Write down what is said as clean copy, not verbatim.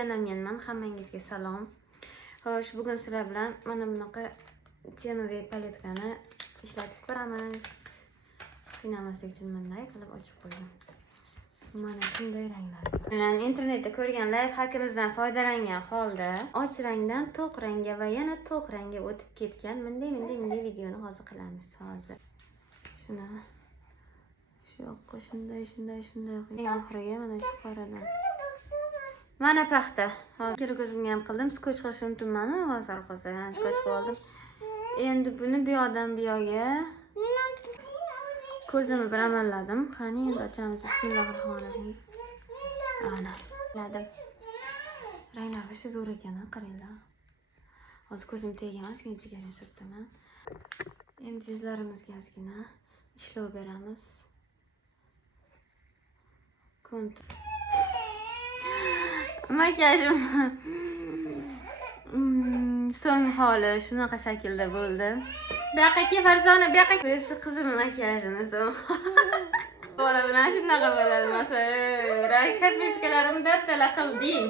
yana menman. Hammangizga salom. Xo'sh, bugun sizlar bilan mana bunaqa tenuve paletkani ishlatib ko'ramiz. Qiynamaslik uchun bunday qilib ochib qo'ydim. Mana shunday ranglar. Bilan internetda ko'rgan layfhakimizdan foydalangan holda och rangdan to'q rangga va yana to'q rangga o'tib ketgan bunday videoni hozir qilamiz hozir. Shuni shu yoqqa shunday eng oxiriga mana shu qoradan. Mana paxta. Hozir ko'zimga ham qildim. Skotch qilishni unutdim. Hozir orqasidan skotch qilib oldim. Endi buni bu yoqdan bu yoqqa ko'zimni bir amalladim. Qani endi ochamiz. Bismillahirrohmanirrohim. Ana, ladim. Ranglar o'sha zo'r ekan, qaranglar. Hozir ko'zim teggan, ozgina jigarga surtdim. Endi yuzlarimizga ozgina ishlov beramiz. Kontur. Makiyajim so'ng holi shunaqa shaklda bo'ldi. Bu yoqqa Farzona, bu yoqqa qizim makiyajini so'ng. Bola bilan shunaqa bo'ladi. Masalan, kosmetikalarimni dabdala qilding.